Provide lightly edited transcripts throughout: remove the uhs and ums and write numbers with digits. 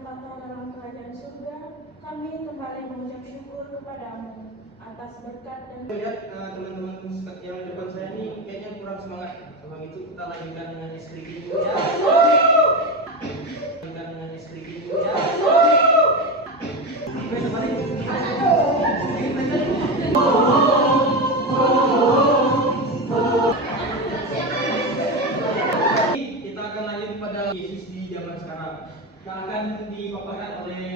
Bapa dalam kerajaan surga, kami kembali mengucap syukur kepadamu atas berkat dan lihat teman-teman yang di depan saya ini kayaknya kurang semangat. Kalau itu kita lanjutkan dengan SKRI dulu ya. Lanjutkan dengan SKRI dulu ya. Kita akan lanjut pada Yesus di zaman sekarang. Yang akan dipaparkan oleh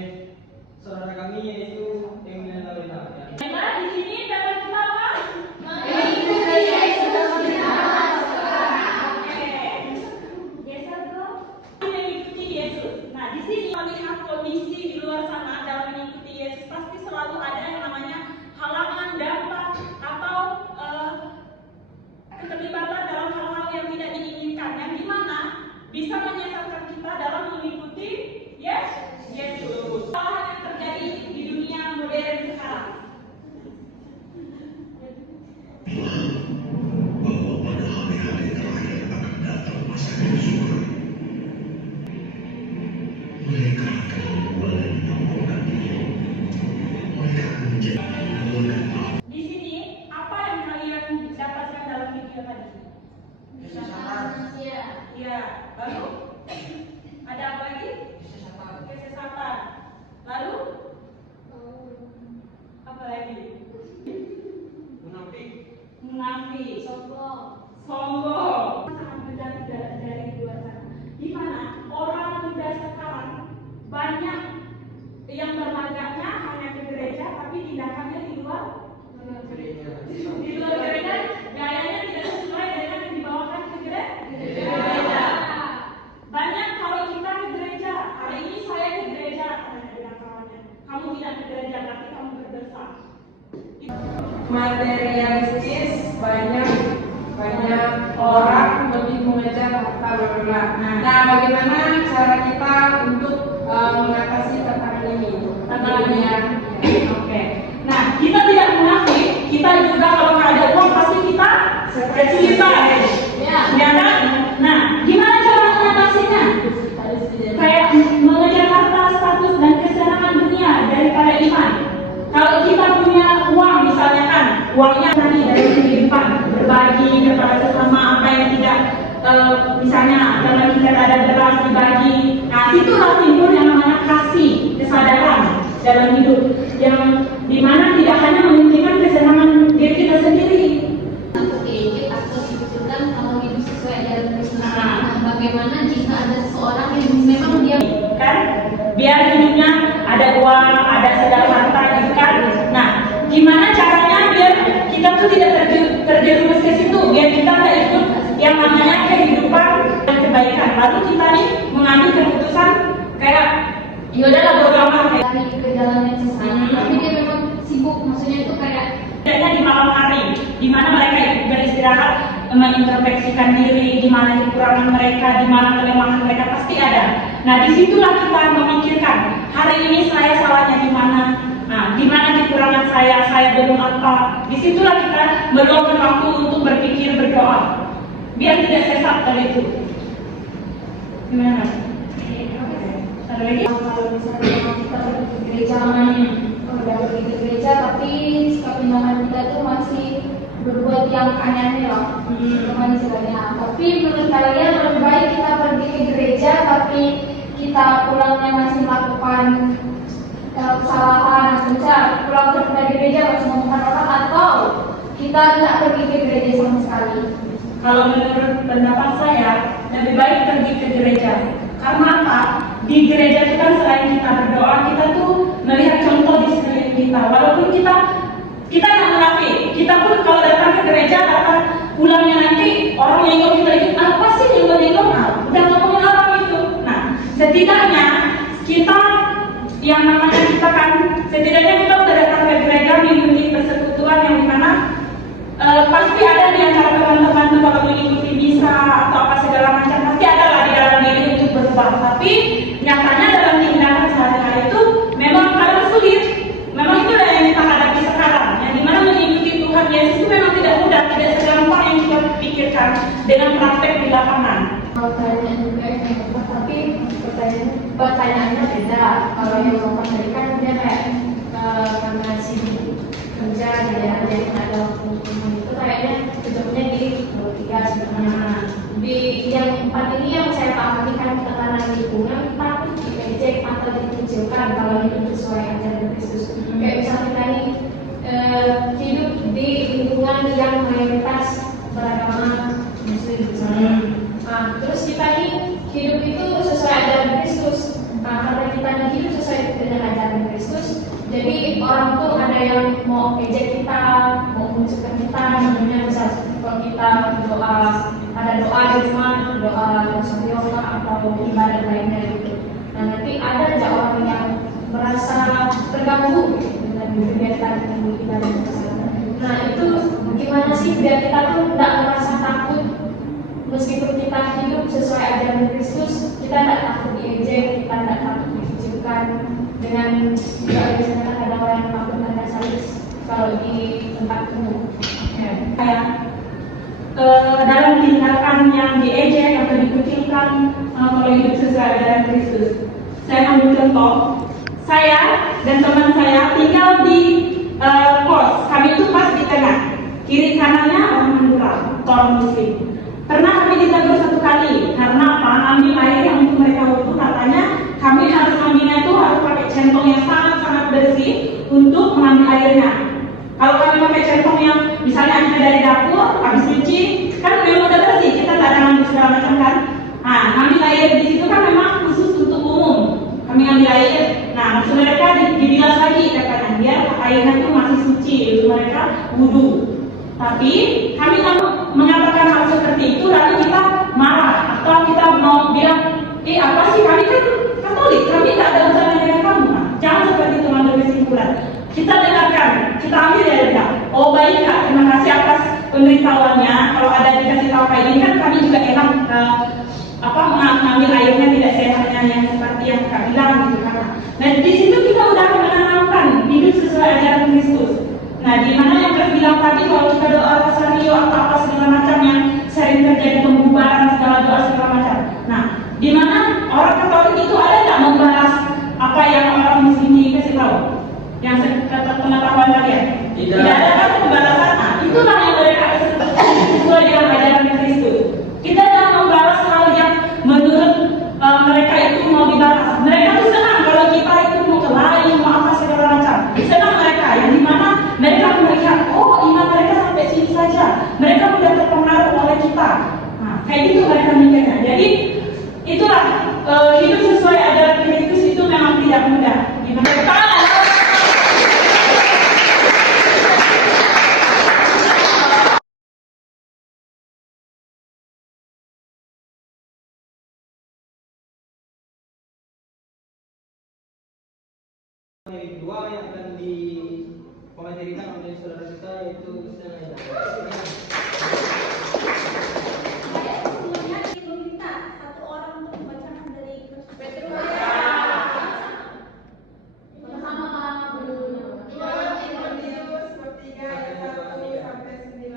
saudara kami yaitu Emina Lawina. Di sini dapat kita apa? Mengikuti Yesus di dalam sekarang. Mengikuti Yesus. Nah, di sini melihat kondisi di luar sana dalam mengikuti Yesus pasti selalu ada yang namanya halangan, dampak atau keterlibatan dalam hal-hal yang tidak diinginkan, yang dimana bisa menyesatkan kita dalam mengikuti Yesus. Hal yang terjadi di dunia modern sekarang. Di sini apa yang kalian dapatkan dalam video tadi? Manusia. Ya, lalu ada apa lagi? Kesesatan. Lalu apa lagi? Munafik. Sombong. Sangat menjadi dari luar sana. Di mana orang muda sekarang banyak yang berlagaknya hanya ke gereja, tapi tindakannya di luar gereja, gayanya tidak sesuai dengan yang dibawakan ke gereja. Banyak kalau kita ke gereja, hari ini saya ke gereja, katanya dengan kawannya. Kamu tidak ke gereja, tapi kamu berdosa. Materialistis, banyak orang lebih mengejar harta benda. Nah, bagaimana cara kita untuk mengatasi tantangan ini? Tantangannya, oke. Nah, kita tidak munafik. Kita juga kalau nggak ada uang pasti kita kesulitan, ya kan? Nah, gimana cara mengatasinya? Kayak mengejar harta, status dan kesenangan dunia daripada iman. Kalau kita punya uang, misalnya kan, uangnya tadi dari kehidupan, berbagi kepada sesama apa yang tidak, misalnya dalam kita ada beras dibagi. Nah, situlah timbul yang namanya kasih, kesadaran dalam hidup, yang dimana tidak hanya mementingkan kesenangan diri kita sendiri. Atau dibutuhkan kalau hidup sesuai jalan Kristus. Nah, bagaimana jika ada seseorang yang memang dia Kan, biar hidupnya ada uang, ada segala harta gitu kan. Nah, gimana caranya biar kita tuh tidak terjerumus ke situ, biar kita nggak ikut yang namanya kehidupan dan kebaikan. Lalu kita nih mengambil keputusan kayak yaudahlah bodo amat kayak lari ke jalan yang sesat, tapi dia memang sibuk, maksudnya itu kayak di malam hari, di mana mereka beristirahat, mengintrospeksikan diri, di mana kekurangan mereka, di mana kelemahan mereka pasti ada. Nah, disitulah kita memikirkan, hari ini saya salahnya di mana, nah, di mana kekurangan saya belum apa. Disitulah kita meluangkan waktu untuk berpikir, berdoa, biar tidak sesat dari itu. Gimana? Ada lagi? kalau misalnya kita pergi ke gereja, udah pergi ke gereja tapi sikap tindakan kita tuh masih berbuat yang aneh-aneh loh, teman istilahnya. Tapi menurut kalian lebih baik kita pergi ke gereja tapi kita pulangnya masih melakukan kesalahan, misal pulang dari gereja masih ngomongkan orang, atau kita nggak pergi ke gereja sama sekali? Kalau menurut pendapat saya, lebih baik pergi ke gereja. Karena apa? Di gereja itu kan selain kita berdoa, kita tuh melihat contoh di sekeliling kita. Walaupun kita nggak munafik, kita pun kalau datang ke gereja, datang pulangnya nanti orang yang kita ikut, apa sih yang udah ngomongin orang itu. Nah, setidaknya kita yang namanya kita kan, setidaknya kita udah datang ke gereja mengikuti persekutuan yang dimana pasti ada di antara teman-teman tuh kalau mengikuti misa atau apa segala macam, pasti ada lah di dalam diri untuk berubah. Tapi nyatanya dalam tindakan sehari-hari itu memang kadang sulit. Memang itu yang kita hadapi sekarang, yang dimana mengikuti Tuhan Yesus itu memang tidak mudah, tidak segampang yang kita pikirkan dengan praktek di lapangan. Pertanyaan juga yang tapi pertanyaan pertanyaannya beda. Kalau yang Roman tadi kan dia kayak karena sibuk kerja jadi ada waktu itu kayaknya cocoknya di 23 sebenarnya. Di yang 4 ini yang saya pahami kan tekanan lingkungan takut diejek atau dikucilkan kalau hidup sesuai ajaran Kristus. Kayak misalnya kita ini hidup di lingkungan yang mayoritas beragama Muslim misalnya. Nah, terus kita ini hidup itu sesuai ajaran Kristus. Nah, karena kita ini hidup sesuai dengan ajaran Kristus, jadi orang tuh ada yang mau ejek kita, mau menunjukkan kita, namanya misal kalau kita doa, ada doa di rumah, doa yoga atau ibadah lainnya gitu. Nah, nanti ada aja orang yang merasa terganggu gitu, dengan kegiatan ibadah puasa. Nah, itu gimana sih biar kita tuh tidak merasa takut meskipun kita hidup sesuai ajaran Kristus, kita tidak takut diejek, kita tidak takut dikucilkan. Dengan biasanya ada orang yang takut tanda salis kalau di tempat umum. Kayak dalam tindakan yang diejek atau dikucilkan kalau hidup sesuai ajaran Kristus. Saya ambil contoh, saya dan teman saya tinggal di kos. Kami itu pas di tengah, kiri kanannya orang Madura, orang Muslim. Pernah kami ditegur 1 kali karena apa? Ambil air yang untuk mereka wudhu, katanya kami harus ambilnya itu harus pakai centong yang sangat-sangat bersih untuk mengambil airnya. Kalau kami pakai centong yang misalnya ambil dari dapur, habis cuci, kan memang udah bersih, kita tak ada ngambil segala macam kan. Nah, ngambil air di situ kan memang khusus untuk umum. Kami ambil air, nah maksud mereka dibilas lagi katanya, biar airnya itu masih suci untuk mereka wudhu. Tapi kami kalau mengatakan hal seperti itu lalu kita marah atau kita mau bilang, apa sih, kami kan Katolik, kami tidak ada urusan dengan kamu. Jangan seperti itu mengambil kesimpulan. Kita dengarkan, kita ambil dari dia. Oh baik Kak, terima kasih atas pemberitahuannya. Kalau ada dikasih tahu kayak ini kan kami juga enak mengambil airnya tidak sehatnya yang seperti yang Kak bilang gitu kan. Nah di situ kita udah menanamkan hidup sesuai ajaran Kristus. Nah, di mana yang terbilang tadi kalau kita doa rosario atau apa segala macam yang sering terjadi pembubaran segala doa segala macam. Nah, di mana orang Katolik itu ada nggak membalas apa yang orang Muslim dikasih tahu? Yang pengetahuan kalian? Tidak ada kan pembalasan. Nah, itulah yang mereka sesuai dengan ajaran Kristus. Kita jangan membalas hal yang menurut mereka itu mau dibalas. Mereka tuh senang kalau kita itu mau kelahi, mau apa segala macam. Senang mereka, yang dimana mereka melihat, oh iman mereka sampai sini saja. Mereka mudah terpengaruh oleh kita. Nah, kayak gitu mereka mikirnya. Jadi itulah hidup sesuai ajaran Kristus itu memang tidak mudah. Yang kedua yang akan dikomentariskan oleh saudara kita yaitu Saya sebelumnya meminta 1 orang untuk membacakan dari Petrus. Sama-sama dulu. Timotius 3 ayat 1 sampai 9.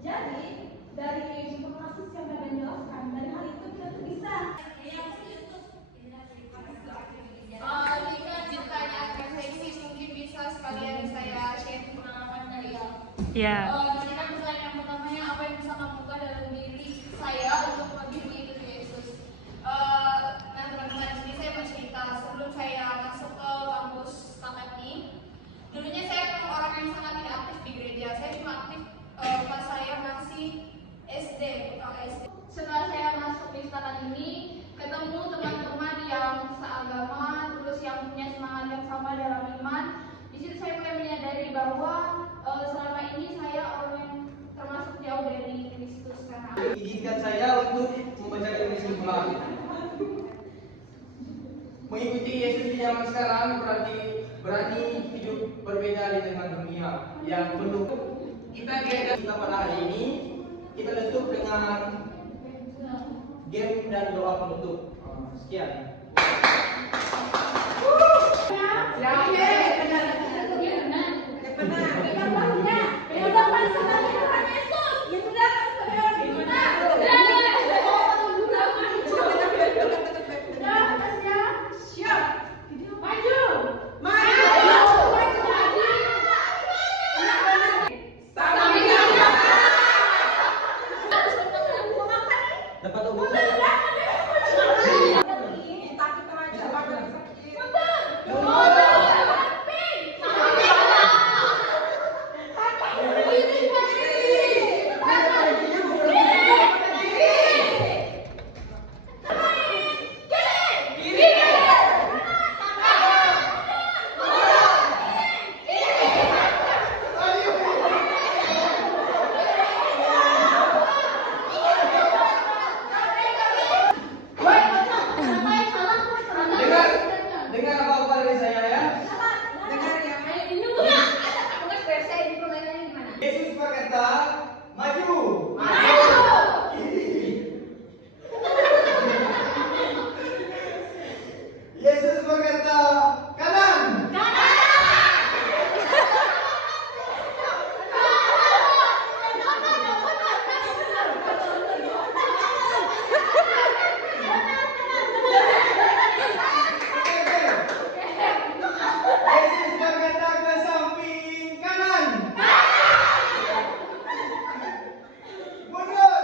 Jadi dari kasus yang kalian jelaskan, dari hal itu kita tuh bisa Jika ditanya refleksi mungkin bisa sekalian saya share pengalaman dari di sini kan pertanyaan yang pertamanya apa yang bisa kamu buka dalam diri saya untuk lebih mengikuti Yesus. Nah teman-teman, di sini saya mau cerita sebelum saya masuk ke kampus Takani. Dulunya saya memang orang yang sangat tidak aktif di gereja. Saya cuma aktif pas saya masih SD. Setelah saya masuk di Takani ini, ketemu teman-teman yang seagama, terus yang punya semangat yang sama dalam iman. Di situ saya mulai menyadari bahwa selama ini saya orang yang termasuk jauh dari Kristus karena izinkan saya untuk membacakan kesimpulan. mengikuti Yesus di zaman sekarang berarti berani hidup berbeda di tengah dunia yang penuh. Kita gereja kita pada hari ini kita tutup dengan game dan doa penutup. Sekian. Dapat ubah. Dengar apa-apa dari saya ya. Yesus berkata, maju. Yesus berkata, kanan. Yesus berkata ke samping kanan. Mundur.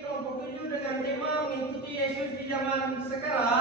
Kelompok 7 dengan tema mengikuti Yesus di zaman sekarang.